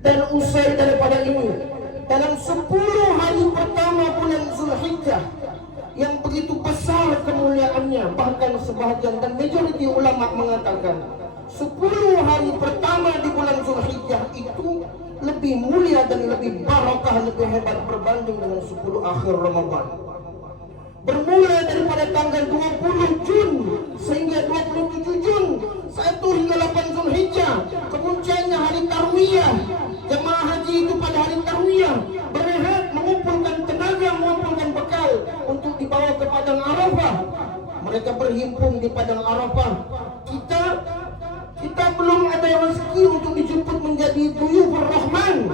Dan usai daripada ini, dalam 10 hari pertama bulan Zulhijjah yang begitu besar kemuliaannya, bahkan sebahagian dan majoriti ulama mengatakan 10 hari pertama di bulan Zulhijjah itu lebih mulia dan lebih barakah, lebih hebat berbanding dengan 10 akhir Ramadan. Bermula daripada tanggal 20 Jun sehingga 27 Jun, 1 hingga 8 Zulhijjah, kemudiannya hari Tarwiyah. Jemaah haji itu pada hari Tarwiyah berehat, mengumpulkan tenaga, mengumpulkan bekal untuk dibawa ke Padang Arafah. Mereka berhimpun di Padang Arafah. Kita belum ada rezeki untuk dijemput menjadi duyufur rahman.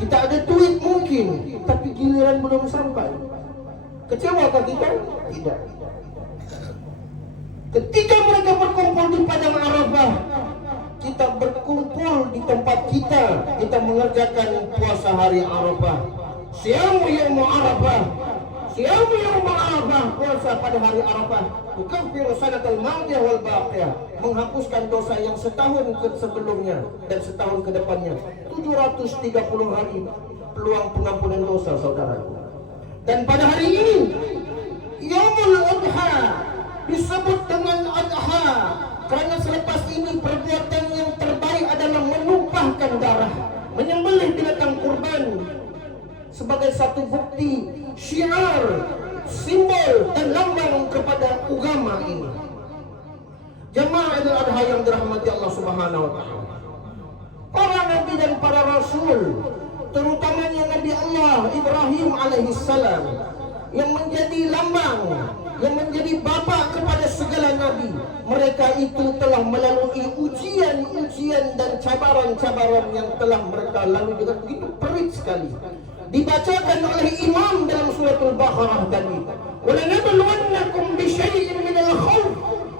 Kita ada duit mungkin, tapi giliran belum sampai. Kecewakah kita? Tidak. Ketika mereka berkumpul di Padang Arafah, kita berkumpul di tempat kita mengerjakan puasa hari Arafah. Siyamu yaum Arafah, siyamu yaum Arafah, puasa pada hari Arafah. Tukaffiru sanatal madiyah wal baqiyah, menghapuskan dosa yang setahun sebelumnya dan setahun ke depannya. 730 hari peluang pengampunan dosa, saudaraku. Dan pada hari ini Yaumul Adha disebut dengan Adha karena selepas ini perbuatan yang terbaik adalah menumpahkan darah, menyembelih binatang kurban sebagai satu bukti syiar, simbol dan lambang kepada agama ini. Jemaah Idul Adha yang dirahmati Allah Subhanahu wa taala. Para nabi dan para rasul, terutamanya Nabi Allah Ibrahim alaihissalam, yang menjadi lambang, yang menjadi bapa kepada segala nabi, mereka itu telah melalui ujian-ujian dan cabaran-cabaran yang telah mereka lalui dengan begitu perit sekali. Dibacakan oleh imam dalam suratul Baqarah tadi, وَلَنَبْلُوَنَّكُمْ بِشَيْءٍ مِنَ الْخَوْفِ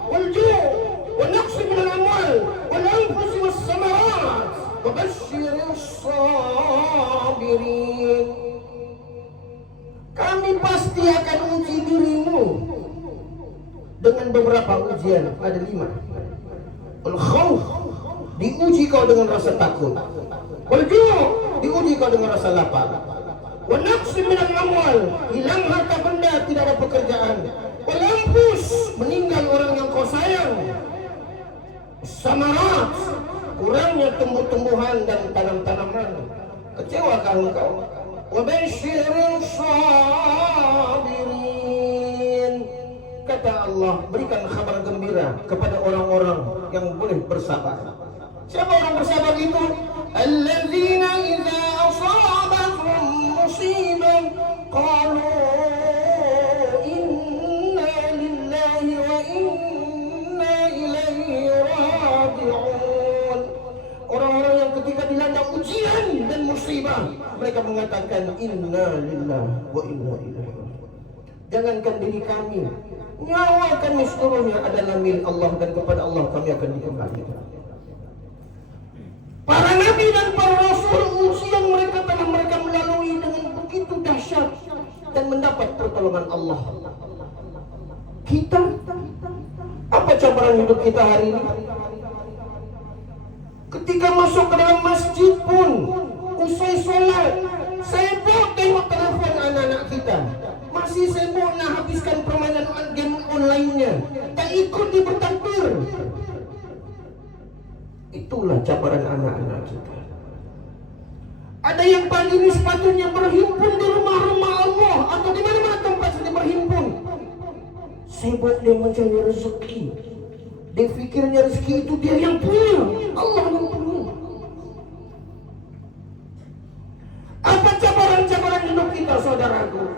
وَالْجُوعِ وَنَقْصٍ مِنَ الْأَمْوَالِ وَالْأَنْفُسِ وَالثَّمَرَاتِ وَبَشِّرِ الصَّابِرِينَ. Kami pasti akan uji dirimu dengan beberapa ujian. Ada 5. Al-khawf, diuji kau dengan rasa takut. Wal-ju', diuji kau dengan rasa lapar. Wa naqsim minal amwal, hilang harta benda, tidak ada pekerjaan. Wal anfus, meninggal orang yang kau sayang. Samarat, kurangnya tumbuh-tumbuhan dan tanam-tanaman. Kecewakah engkau? Wa basyiril sabirin. Kata Allah, berikan kabar gembira kepada orang-orang yang boleh bersabar. Siapa orang bersabar itu? Alladzina idza asabatuhum musibah qalu inna lillahi wa inna ilaihi raji'un. Orang-orang yang ketika dilanda ujian dan musibah, mereka mengatakan inna lillahi wa inna ilaihi raji'un. Jangankan diri kami, nyawa kami seluruhnya adalah milik Allah dan kepada Allah kami akan dikembalikan. Para nabi dan para rasul, ujian mereka telah mereka melalui dengan begitu dahsyat dan mendapat pertolongan Allah. Kita, apa cabaran hidup kita hari ini? Ketika masuk ke dalam masjid pun, usai sholat, sibuk tengok telepon anak-anak kita, masih sibuk nak habiskan permainan game online-nya, tak ikut di bertakbir. Itulah cabaran anak-anak kita. Ada yang pagi ini sepatutnya berhimpun di rumah-rumah Allah atau di mana-mana tempat saja berhimpun, sibuk dia mencari rezeki. Dia fikirnya rezeki itu dia yang punya, Allah yang punya. Apa cabaran-cabaran hidup kita, saudaraku?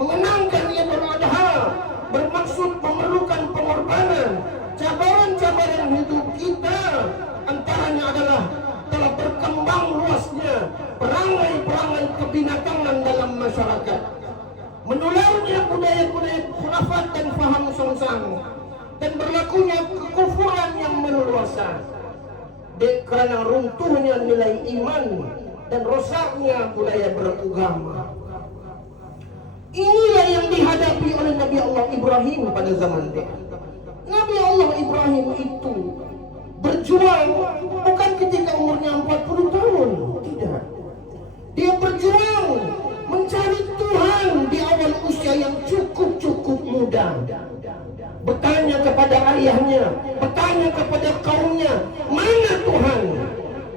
Mengenangkan Idul Adha bermaksud memerlukan pengorbanan. Cabaran-cabaran hidup kita antaranya adalah telah berkembang luasnya perangai-perangai kebinatangan dalam masyarakat, menularnya budaya-budaya khurafat dan faham songsang, dan berlakunya kekufuran yang meluasa karena runtuhnya nilai iman dan rosaknya budaya beragama. Inilah yang dihadapi oleh Nabi Allah Ibrahim pada zaman dia. Nabi Allah Ibrahim itu berjuang bukan ketika umurnya 40 tahun,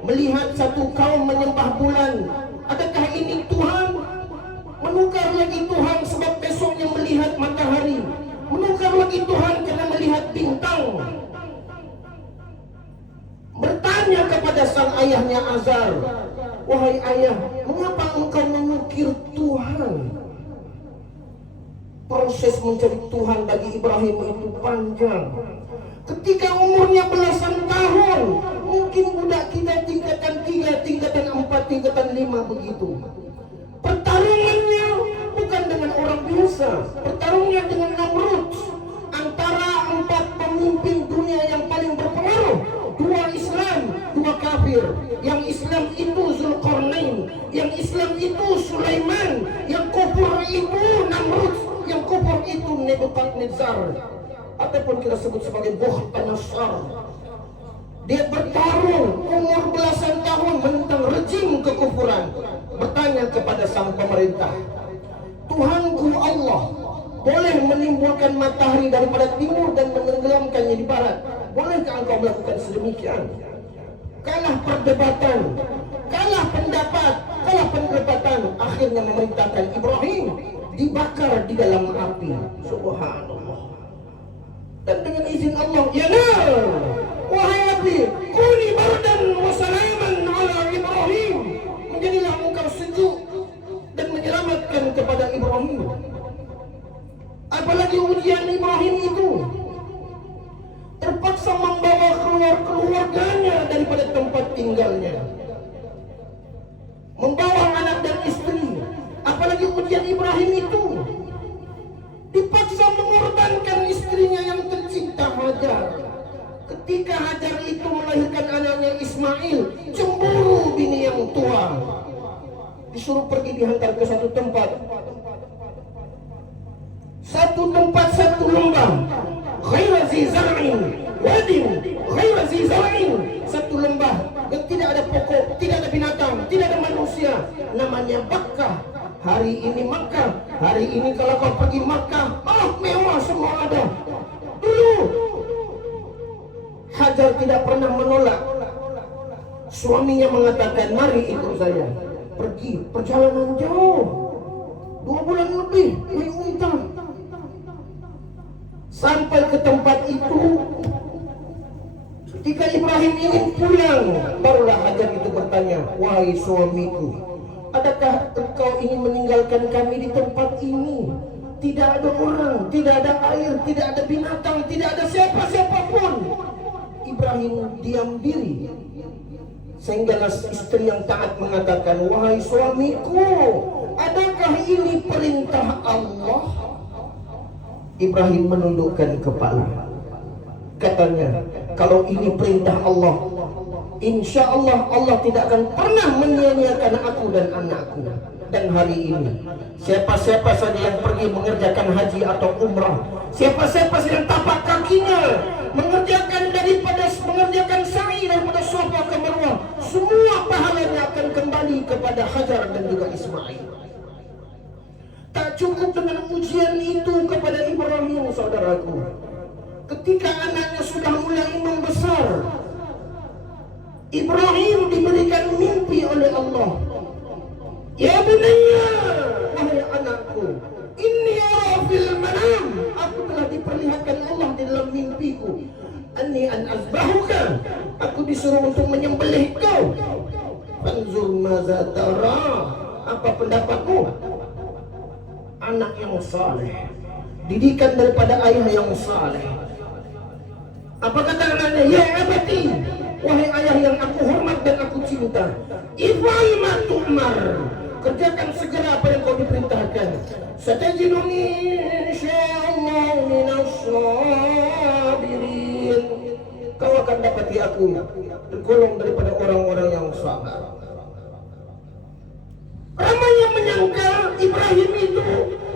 melihat satu kaum menyembah bulan. Adakah ini Tuhan? Menukar lagi Tuhan sebab besoknya melihat matahari. Menukar lagi Tuhan karena melihat bintang. Bertanya kepada sang ayahnya Azar, wahai ayah, mengapa engkau mengukir Tuhan? Proses mencari Tuhan bagi Ibrahim itu panjang. Ketika umurnya belasan tahun, mungkin budak kita tingkatan 3, tingkatan 4, tingkatan 5 begitu. Pertarungannya bukan dengan orang biasa, pertarungannya dengan Namrud. Antara 4 pemimpin dunia yang paling berpengaruh, 2 Islam, 2 kafir. Yang Islam itu Zulkarnain, yang Islam itu Sulaiman, yang kufur itu Namrud, yang kufur itu Nebukadnezar, ataupun kita sebut sebagai Bukhtanasar. Dia bertarung umur belasan tahun menentang rejim kekufuran. Bertanya kepada sang pemerintah, Tuhanku Allah, boleh menimbulkan matahari daripada timur dan menenggelamkannya di barat. Bolehkah engkau melakukan sedemikian? Kalah perdebatan, kalah pendapat, kalah perdebatan. Akhirnya memerintahkan Ibrahim dibakar di dalam api. Subhanallah. Dan dengan izin Allah, ya nar, wahai api, kuni bardan wa salaman ala Ibrahim. Menjadilah engkau sejuk dan menyelamatkan kepada Ibrahim. Apalagi ujian Ibrahim itu, terpaksa membawa keluar keluarganya daripada tempat tinggalnya, membawa anak dan istri. Apalagi ujian Ibrahim itu, dipaksa mengorbankan istrinya yang tercinta Hajar. Ketika Hajar itu melahirkan anaknya Ismail, cemburu bini yang tua, disuruh pergi dihantar ke satu tempat, satu lembah, ghaira zi zar'in, wadin ghaira zi zar'in, satu lembah yang tidak ada pokok, tidak ada binatang, tidak ada manusia, namanya Bakkah. Hari ini Makkah, hari ini kalau kau pergi Makkah, mewah semua ada. Dulu Hajar tidak pernah menolak. Suaminya mengatakan, mari ikut saya. Pergi perjalanan jauh, 2 bulan lebih naik unta. Sampai ke tempat itu, ketika Ibrahim ingin pulang, barulah Hajar itu bertanya, wahai suamiku, adakah engkau ingin meninggalkan kami di tempat ini? Tidak ada orang, tidak ada air, tidak ada binatang, tidak ada siapa-siapapun. Ibrahim diam diri. Sehingga istri yang taat mengatakan, wahai suamiku, adakah ini perintah Allah? Ibrahim menundukkan kepala. Katanya, kalau ini perintah Allah, insya Allah Allah tidak akan pernah menyia-nyiakan aku dan anakku. Dan hari ini, siapa-siapa saja yang pergi mengerjakan haji atau umrah, siapa-siapa saja yang tapak kakinya mengerjakan sa'i daripada Safa ke Marwah, semua pahalanya akan kembali kepada Hajar dan juga Ismail. Tak cukup dengan ujian itu kepada Ibrahim, saudaraku. Ketika anaknya sudah mulai membesar, Ibrahim diberikan mimpi oleh Allah. Ya bunayya, wahai anakku, inni ara fil manam, aku telah diperlihatkan Allah di dalam mimpiku. Anni an azbahuka, aku disuruh untuk menyembelih kau. Fanzur maza tara, apa pendapatmu? Anak yang saleh, didikan daripada ayah yang saleh. Apa kata anaknya? Ya abati, wahai ayah yang aku hormat dan aku cinta, if'al ma tu'mar, kerjakan segera apa yang kau diperintahkan. Satajiduni insyaallah minas sabirin, kau akan dapati aku tergolong daripada orang-orang yang sabar. Ramai yang menyangka Ibrahim itu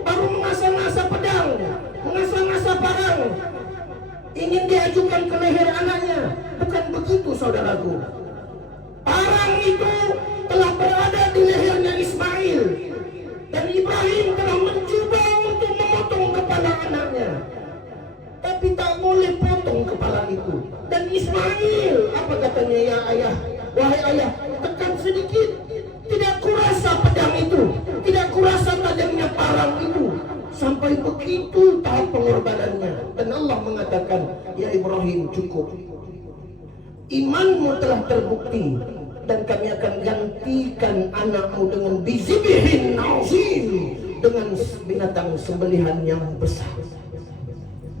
baru mengasah-ngasah pedang, mengasah-ngasah parang, ingin diajukan ke leher anaknya. Bukan begitu, saudaraku. Parang itu telah berada di lehernya Ismail, dan Ibrahim telah mencoba untuk memotong kepala anaknya, tapi tak boleh potong kepala itu. Dan Ismail, apa katanya? Ya ayah, wahai ayah, tekan sedikit. Tidak kurasa pedang itu, tidak kurasa tajamnya parang itu. Sampai begitu tahap pengorbanannya. Dan Allah mengatakan, ya Ibrahim, cukup. Imanmu telah terbukti, dan kami akan gantikan anakmu dengan bizibihin azim, dengan binatang sembelihan yang besar.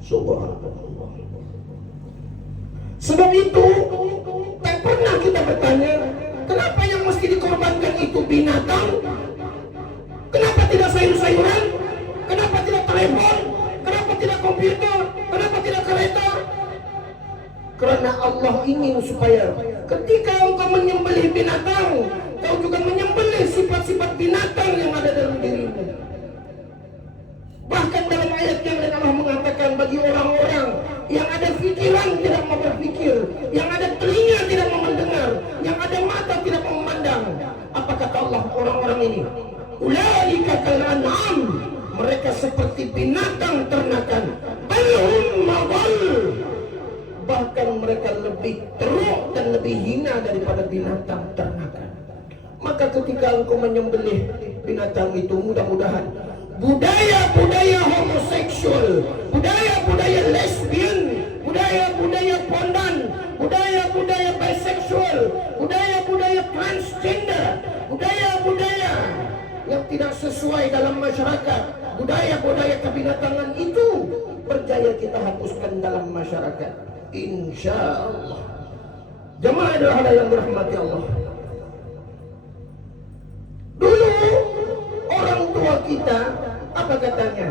Subhanallah. Sebab itu tak pernah kita bertanya, kenapa yang mesti dikorbankan itu binatang? Kenapa tidak sayur-sayuran? Kenapa tidak telepon? Kenapa tidak komputer? Kenapa tidak kereta? Karena Allah ingin supaya ketika engkau menyembelih binatang, kau juga menyembelih sifat-sifat binatang yang ada dalam dirimu. Bahkan dalam ayat yang lain Allah mengatakan, bagi orang-orang yang ada pikiran tidak mau berpikir, yang ada telinga tidak mau mendengar, yang ada mata tidak mau memandang. Apa kata Allah orang-orang ini? Ulaika kal an'am, mereka seperti binatang ternakan. Balhum madall, bahkan mereka lebih teruk dan lebih hina daripada binatang ternakan. Maka ketika engkau menyembelih binatang itu, mudah-mudahan budaya-budaya homoseksual, budaya-budaya lesbian, budaya-budaya pondan, budaya-budaya bisexual, budaya-budaya transgender, budaya-budaya yang tidak sesuai dalam masyarakat, budaya-budaya kebinatangan itu berjaya kita hapuskan dalam masyarakat, insya Allah. Jemaah adalah yang dirahmati Allah. Dulu orang tua kita apa katanya?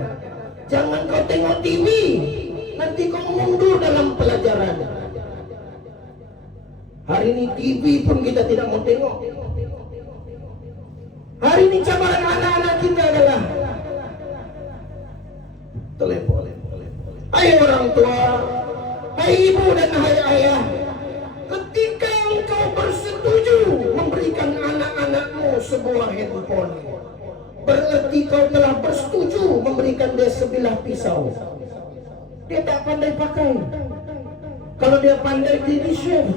Jangan kau tengok TV, nanti kau mundur dalam pelajaran. Hari ini TV pun kita tidak mau tengok. Hari ini cabaran anak-anak kita adalah telepon. Hai orang tua, hai ibu dan hai ayah, ketika engkau bersetuju memberikan anak-anakmu sebuah handphone, berarti kau telah bersetuju memberikan dia sebilah pisau. Dia tak pandai pakai. Kalau dia pandai diri share,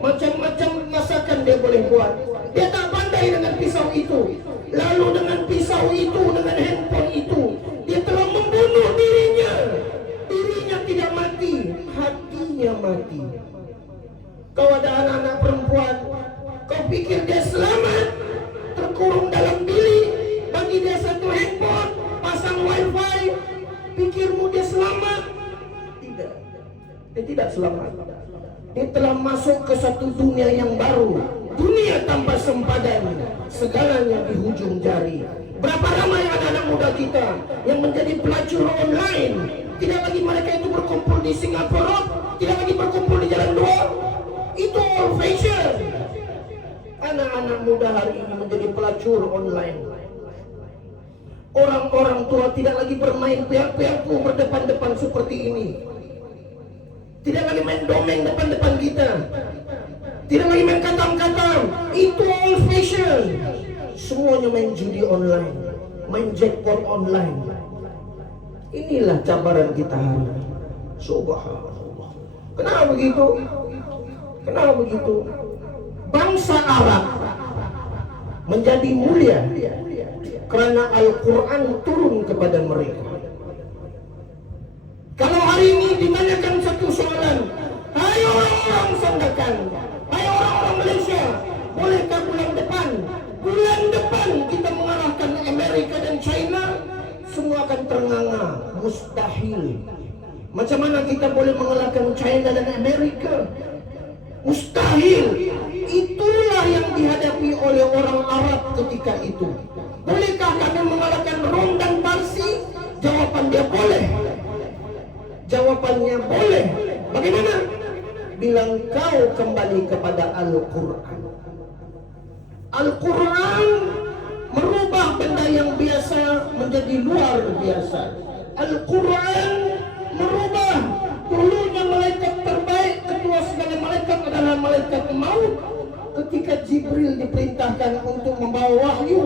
macam-macam masakan dia boleh buat. Dia tak pandai dengan pisau itu. Lalu dengan pisau itu, dengan handphone itu, dia telah membunuh dirinya. Dirinya tidak mati, hatinya mati. Kau ada anak-anak perempuan, kau pikir dia selamat, terkurung dalam bilik, bagi dia satu handphone, pasang wifi, pikirmu dia selamat? Tidak, dia tidak selamat. Dia telah masuk ke satu dunia yang baru, dunia tanpa sempadan, segalanya di hujung jari. Berapa ramai anak-anak muda kita yang menjadi pelacur online. Tidak lagi mereka itu berkumpul di Singapura, tidak lagi berkumpul di Jalan 2. Itu old fashion. Anak-anak muda hari ini menjadi pelacur online. Orang-orang tua tidak lagi bermain piak-piakku berdepan-depan seperti ini. Tidak lagi main domeng depan-depan kita. Tidak lagi main katam-katam. Itu old fashion. Semuanya main judi online, main jackpot online. Inilah cabaran kita hari ini. Subhanallah. Kenapa begitu? Kenapa begitu? Bangsa Arab menjadi mulia karena Al-Quran turun kepada mereka. Kalau hari ini ditanyakan satu soalan, hai orang-orang Sandakan, hai orang-orang Malaysia, bolehkah bulan depan kita mengalahkan Amerika dan China? Semua akan ternganga, mustahil. Macam mana kita boleh mengalahkan China dan Amerika? Mustahil. Itulah yang dihadapi oleh orang Arab ketika itu. Bolehkah kami mengalahkan Rom dan Parsi? Jawaban dia boleh. Jawabannya boleh. Bagaimana? Bilang kau kembali kepada Al-Quran. Al-Quran merubah benda yang biasa menjadi luar biasa. Al-Quran merubah. Dulunya malaikat terbaik, ketua segala malaikat adalah malaikat maut. Ketika Jibril diperintahkan untuk membawa wahyu,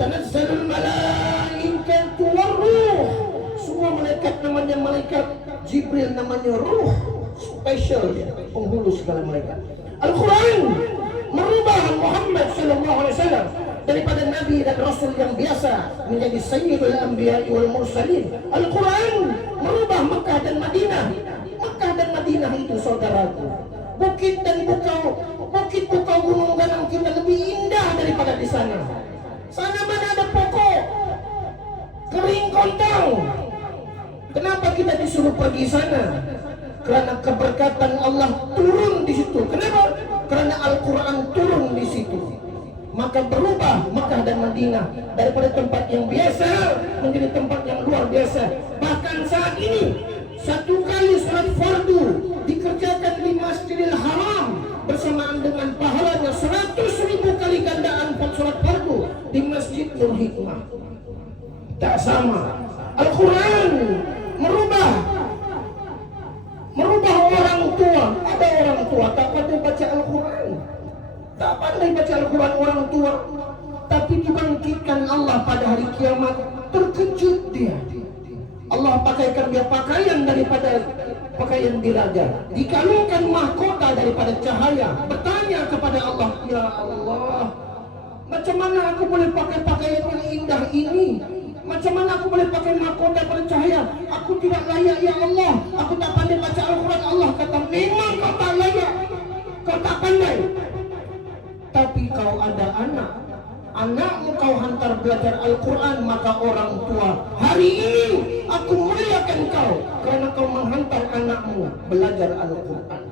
tanazzalul malaikatu waruh. Semua malaikat namanya malaikat, Jibril namanya ruh, spesial, penghulu segala malaikat. Al-Quran merubah sana, daripada nabi dan rasul yang biasa menjadi sayyidul anbiya wal mursalin. Al-Quran merubah Mekah dan Madinah. Mekah dan Madinah itu saudaraku, bukit bukau gunung ganang kita lebih indah daripada di sana. Sana mana ada pokok kering kontang. Kenapa kita disuruh pergi sana? Karena keberkatan Allah turun di situ. Kenapa? Karena Al-Quran turun di situ. Maka berubah Mekah dan Madinah daripada tempat yang biasa menjadi tempat yang luar biasa. Bahkan saat ini satu kali salat fardu dikerjakan di Masjidil Haram bersamaan dengan pahalanya 100.000 kali gandaan salat fardu di Masjid Nur Hikmah. Tak sama. Al-Quran merubah orang tua. Ada orang tua tak pandai baca Al-Quran, tak pandai baca Al-Quran orang tua, tapi dibangkitkan Allah pada hari kiamat. Terkejut dia. Allah pakaikan dia pakaian daripada pakaian diraja, dikalungkan mahkota daripada cahaya. Bertanya kepada Allah, ya Allah, macam mana aku boleh pakai pakaian yang indah ini? Macam mana aku boleh pakai mahkota pada cahaya? Aku tidak layak ya Allah. Aku tak pandai baca Al-Quran. Allah kata, memang kau tak layak, kau tak pandai. Tapi kau ada anak, anakmu kau hantar belajar Al-Quran, maka orang tua, hari ini aku muliakan kau karena kau menghantar anakmu belajar Al-Quran.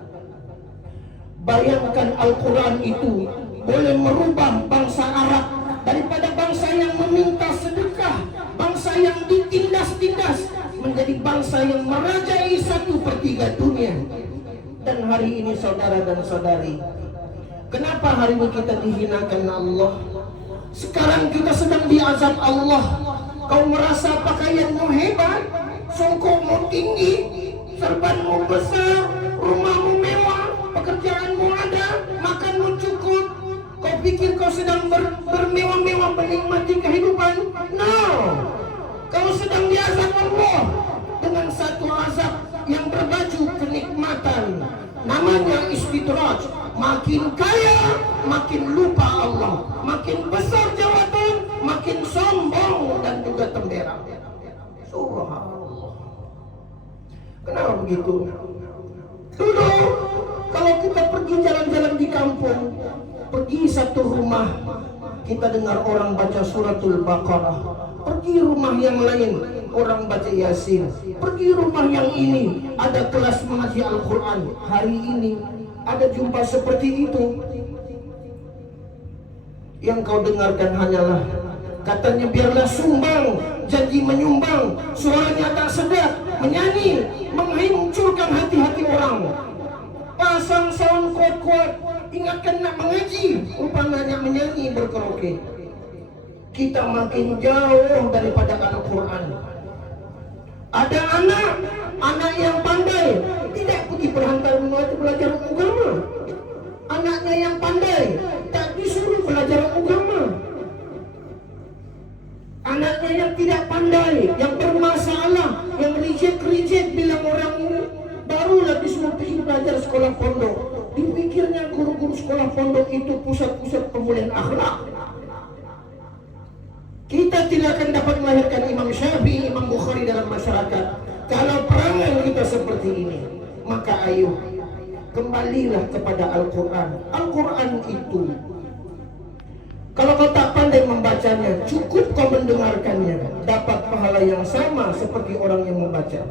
Bayangkan Al-Quran itu boleh merubah bangsa Arab daripada bangsa yang meminta sedekah, bangsa yang ditindas-tindas, menjadi bangsa yang merajai 1/3 dunia. Dan hari ini saudara dan saudari, kenapa hari ini kita dihinakan Allah? Sekarang kita sedang diazab Allah. Kau merasa pakaianmu hebat, songkokmu tinggi, serbanmu besar, rumahmu mewah, pekerjaanmu ada, makanmu cukup. Kau pikir kau sedang bermewah-mewah menikmati kehidupan? No, kau sedang diazab Allah dengan satu azab yang berbaju kenikmatan. Namanya istidraj. Makin kaya, makin lupa Allah. Makin besar jawatan, makin sombong dan juga temberang. Subhanallah. Kenapa begitu? Dulu kalau kita pergi jalan-jalan di kampung, pergi satu rumah, kita dengar orang baca suratul Baqarah. Pergi rumah yang lain, orang baca Yasin. Pergi rumah yang ini, ada kelas mengaji Al-Quran. Hari ini ada jumpa seperti itu. Yang kau dengarkan hanyalah katanya biarlah sumbang, janji menyumbang, suaranya tak sedap, menyanyi, menghancurkan hati-hati orang. Pasang sound kuat-kuat, ingatkan nak mengaji, rupanya menyanyi berkaraoke. Kita makin jauh daripada Al-Quran. Ada anak yang pandai, tidak pergi perhantar belajar agama. Anaknya yang pandai, tak disuruh belajar agama. Anaknya yang tidak pandai, yang bermasalah, yang reject bilang orang ini, barulah disuruh pergi belajar sekolah pondok. Dipikirnya guru-guru sekolah pondok itu pusat-pusat pemulihan akhlak. Kita tidak akan dapat melahirkan Imam Syafi'i, Imam Bukhari dalam masyarakat kalau perangai kita seperti ini. Maka ayo, kembalilah kepada Al-Quran. Al-Quran itu, kalau kau tak pandai membacanya, cukup kau mendengarkannya, dapat pahala yang sama seperti orang yang membaca.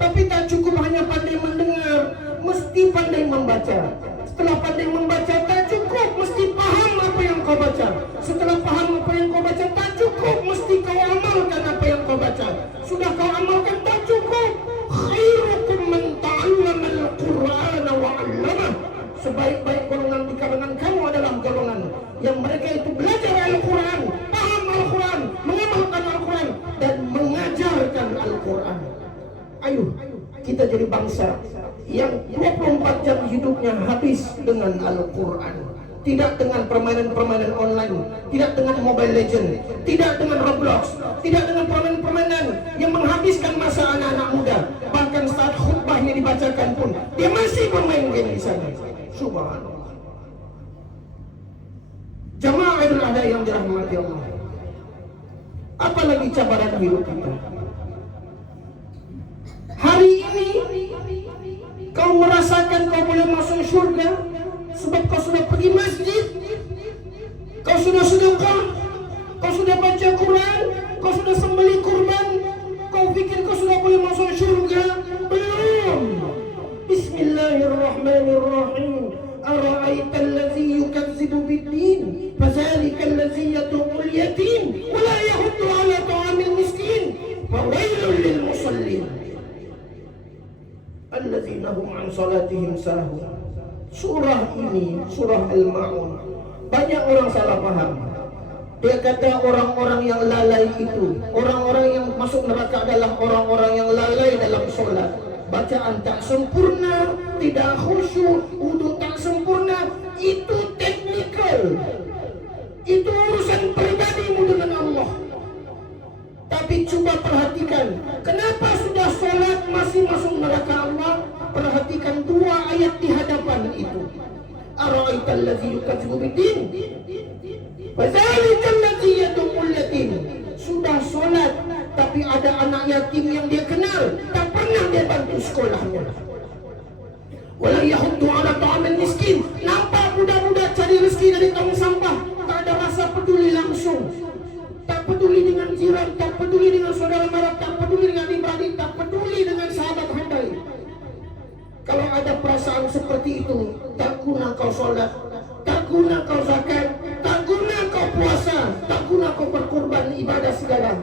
Tapi tak cukup hanya pandai mendengar, mesti pandai membaca. Setelah pandai membaca tak cukup, mesti paham apa yang kau baca. Setelah paham apa yang kau baca tak cukup, mesti kau amalkan apa yang kau baca. Sudah kau amalkan tak cukup. Khairukum man ta'allama al-Qur'ana wa 'allamah. Sebaik-baik golongan di kalangan kamu adalah golongan yang mereka itu belajar Al-Quran, paham Al-Quran, mengamalkan Al-Quran, dan mengajarkan Al-Quran. Ayo, kita jadi bangsa yang 24 jam hidupnya habis dengan Al-Quran. Tidak dengan permainan-permainan online, tidak dengan Mobile Legend, tidak dengan Roblox, tidak dengan permainan-permainan yang menghabiskan masa anak-anak muda. Bahkan saat khutbahnya dibacakan pun, dia masih bermain game di sana. Subhanallah. Jamaah Idul ada yang dirahmati Allah. Apalagi cabaran hidup kita. Hari ini kau merasakan kau boleh masuk surga sebab kau sudah pergi masjid, kau sudah sedekah, kau sudah baca Quran, kau sudah sembelih kurban. Kau pikir kau sudah boleh masuk surga? Belum. Bismillahirrahmanirrahim. Ara'aita allazi yukadzibu bid-din fadzalika allazi yad'ul yatim wa la yahuddu 'ala ta'amil miskin fawailul lil musallin alladzina hum 'an salatihim sahun. Surah ini, surah Al-Ma'un, banyak orang salah paham. Dia kata orang-orang yang lalai itu, orang-orang yang masuk neraka adalah orang-orang yang lalai dalam solat. Bacaan tak sempurna, tidak khusyuk, wudu tak sempurna. Itu teknikal. Itu urusan pribadimu dengan Allah. Tapi coba perhatikan, kenapa sudah solat masih masuk neraka Allah? Perhatikan dua ayat di hadapan itu. Ara'aital ladzi yukadzibu bid-din fadzalika allazi yad'ul yatim. Sudah solat tapi ada anak yatim yang dia kenal, tak pernah dia bantu sekolahnya. Wala yahuddu 'ala ta'amil miskin. Nampak budak-budak cari rezeki dari tong sampah, tak ada rasa peduli langsung. Tak peduli dengan jiran, tak peduli dengan saudara mara, tak peduli dengan adik-beradik, tak peduli dengan sahabat handai. Kalau ada perasaan seperti itu, tak guna kau solat, tak guna kau zakat, tak guna kau puasa, tak guna kau berkorban ibadah segala.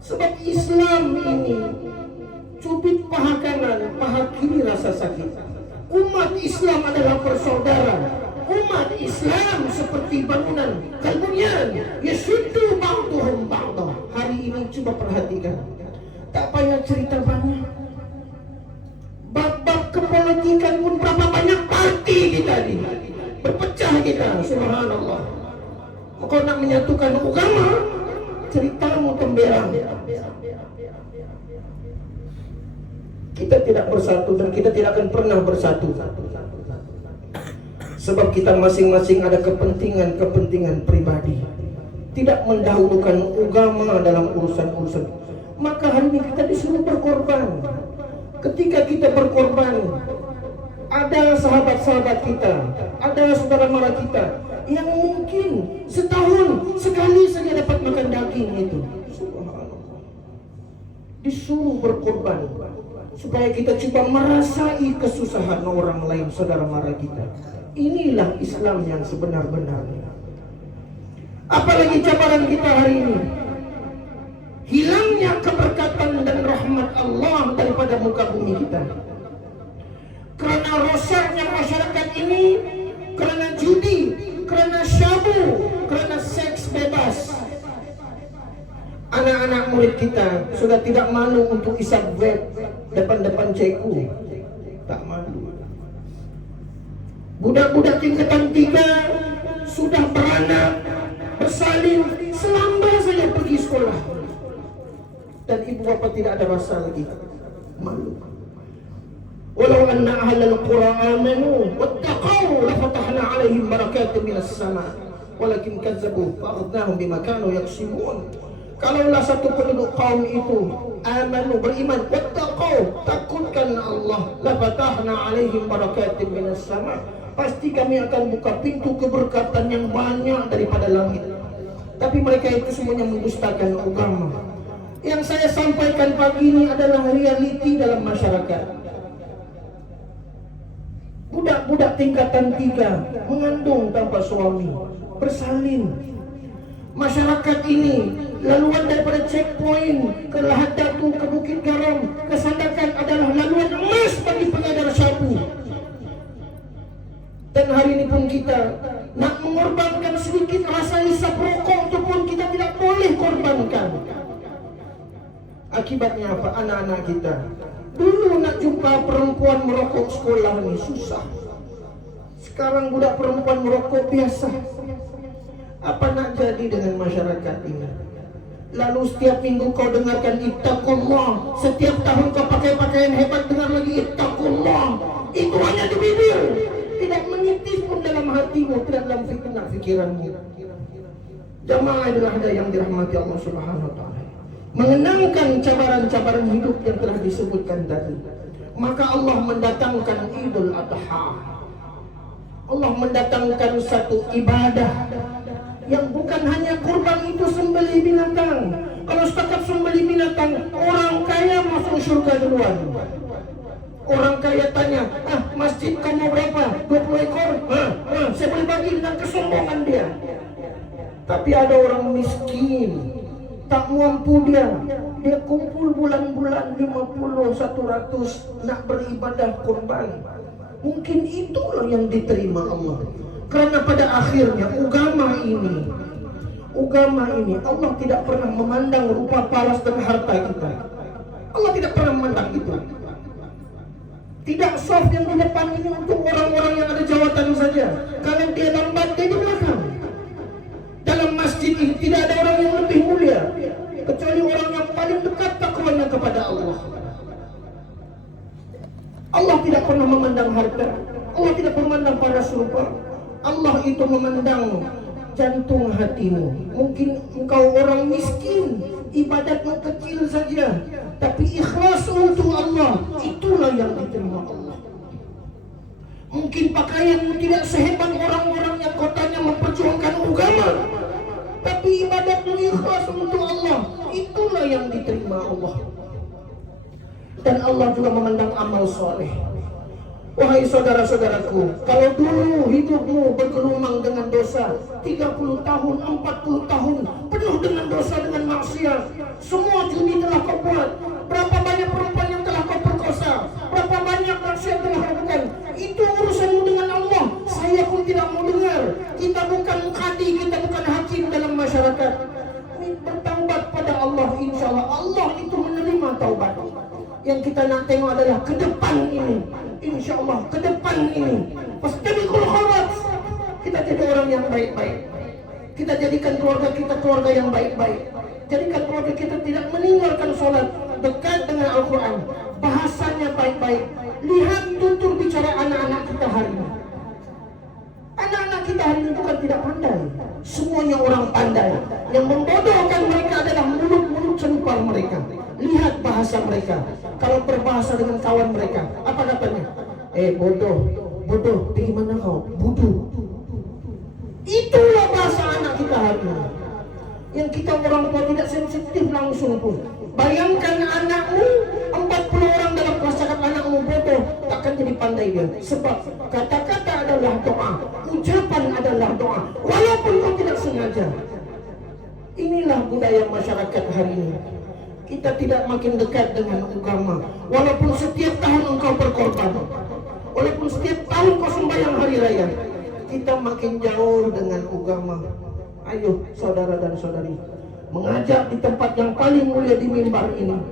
Sebab Islam ini cubit paha kanan, paha kiri rasa sakit. Umat Islam adalah bersaudara. Umat Islam seperti bangunan kalbunyan, yashuddu ba'duhum ba'dah. Hari ini coba perhatikan, tak payah cerita banyak. Bab-bab kepolitikan pun berapa banyak parti kita ini, berpecah kita, subhanallah. Kau nak menyatukan agama, ceritamu temberang. Kita tidak bersatu dan kita tidak akan pernah bersatu. Sebab kita masing-masing ada kepentingan pribadi, tidak mendahulukan agama dalam urusan-urusan. Maka hari ini kita disuruh berkorban. Ketika kita berkorban, ada sahabat-sahabat kita, ada saudara mara kita yang mungkin setahun sekali saja dapat makan daging itu. Subhanallah. Disuruh berkorban supaya kita coba merasai kesusahan orang lain, saudara mara kita. Inilah Islam yang sebenar-benarnya. Apalagi cabaran kita hari ini, hilangnya keberkatan dan rahmat Allah daripada muka bumi kita. Karena rosaknya masyarakat ini, karena judi, karena syabu, karena seks bebas. Anak-anak murid kita sudah tidak malu untuk isap vape depan-depan cikgu. Tak malu. Budak-budak tingkatan 3 sudah beranak, bersalin, selamba saja pergi sekolah. Dan ibu bapa tidak ada rasa lagi malu. Walau anna ahlal qura amanu wattaqau lafatahna alaihim barakatin minas sama walakin kazzabu fa'akhadnahum bima kanu yaksibun. Kalaulah satu penduduk kaum itu amanu, beriman, wattaqau, takutkan Allah, lafatahna alaihim barakatin minas sama, pasti kami akan buka pintu keberkatan yang banyak daripada langit. Tapi mereka itu semuanya mendustakan agama. Yang saya sampaikan pagi ini adalah realiti dalam masyarakat. Budak-budak tingkatan 3 mengandung tanpa suami, bersalin. Masyarakat ini laluan daripada checkpoint ke Lahad Datu, ke Bukit Garam, ke Sandakan adalah laluan emas bagi pengedar sabu. Dan hari ini pun kita nak mengorbankan sedikit rasa hisap rokok itu pun kita tidak boleh korbankan. Akibatnya apa? Anak-anak kita dulu nak jumpa perempuan merokok sekolah ni susah. Sekarang budak perempuan merokok biasa. Apa nak jadi dengan masyarakat ini? Lalu setiap minggu kau dengarkan ittaqullah, setiap tahun kau pakai pakaian hebat dengar lagi ittaqullah. Itu hanya di bibir, tidak menitis pun dalam hatimu, tidak dalam fikiranmu. Jamaah Idul Adha yang dirahmati Allah Subhanahu wa taala, mengenangkan cabaran-cabaran hidup yang telah disebutkan tadi, maka Allah mendatangkan Idul Adha. Allah mendatangkan satu ibadah yang bukan hanya kurban itu sembelih binatang. Kalau setakat sembelih binatang, orang kaya masuk surga duluan. Orang kaya tanya, masjid kamu berapa? 20 ekor? Saya boleh bagi, dengan kesombongan dia. Tapi ada orang miskin, tak mampu dia kumpul bulan-bulan 50, 100 nak beribadah kurban. Mungkin itulah yang diterima Allah. Karena pada akhirnya agama ini Allah tidak pernah memandang rupa paras dan harta kita. Allah tidak pernah memandang itu. Tidak soft yang di depan ini untuk orang-orang yang ada jawatan saja. Kalau dia lambat, dia di belakang. Dalam masjid ini tidak ada orang yang lebih mulia kecuali orang yang paling dekat takwanya kepada Allah. Allah tidak pernah memandang harta. Allah tidak memandang paras rupa. Allah itu memandang jantung hatimu. Mungkin engkau orang miskin, ibadatmu kecil saja, tapi ikhlas untuk Allah, itulah yang diterima Allah. Mungkin pakaianmu tidak sehebat orang-orang yang kotanya memperjuangkan agama, tapi ibadatmu ikhlas untuk Allah, itulah yang diterima Allah. Dan Allah juga memandang amal soleh. Wahai saudara-saudaraku, kalau dulu hidupmu bergelumang dengan dosa, 30 tahun, 40 tahun, penuh dengan dosa, dengan maksiat, semua judi telah kau buat, berapa banyak perempuan yang telah kau perkosa, berapa banyak maksiat telah kau lakukan, itu urusanmu dengan Allah. Saya pun tidak mau dengar. Kita bukan qadi, kita bukan hakim dalam masyarakat. Bertaubat pada Allah, insya Allah Allah itu menerima taubat. Yang kita nak tengok adalah ke depan ini, insya Allah ke depan ini fastabiqul khairat, kita jadi orang yang baik-baik. Kita jadikan keluarga kita keluarga yang baik-baik. Jadikan keluarga kita tidak meninggalkan sholat, dekat dengan Al-Quran, bahasanya baik-baik. Lihat tutur bicara anak-anak kita hari ini. Anak-anak kita hari ini bukan tidak pandai, semuanya orang pandai. Yang membodohkan mereka adalah mulut-mulut serupa mereka. Lihat bahasa mereka. Kalau berbahasa dengan kawan mereka, apa katanya? Bodoh, pergi mana kau? Bodoh. Itulah bahasa anak kita hari ini. Yang kita orang tua tidak sensitif langsung pun. Bayangkan anakmu, 40 orang dalam kelas cakap anakmu bodoh, takkan jadi pandai dia. Sebab kata-kata adalah doa, ucapan adalah doa, walaupun kau tidak sengaja. Inilah budaya masyarakat hari ini. Kita tidak makin dekat dengan agama, walaupun setiap tahun engkau berkorban, walaupun setiap tahun kau sembahyang hari raya, kita makin jauh dengan agama. Ayo saudara dan saudari, mengajak di tempat yang paling mulia di mimbar ini,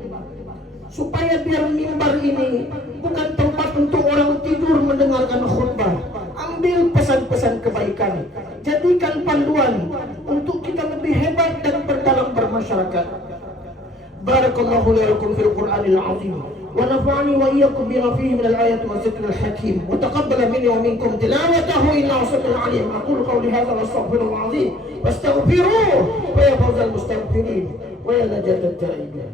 supaya biar mimbar ini bukan tempat untuk orang tidur mendengarkan khutbah. Ambil pesan-pesan kebaikan, jadikan panduan untuk kita lebih hebat dan berdalam bermasyarakat. Barakallahu li wa lakum fil Qur'anil 'azim wa nafa'ani wa iyyakum bima fihi min al-ayati wa dhikril hakim wa taqabbala minni wa minkum tilawatahu innahu sami'un 'alim. Aqulu qawli hadha wa astaghfirullahal 'azim wastaghfiruhu wa ya fawzal mustaghfirin wa ya najatat ta'ibin.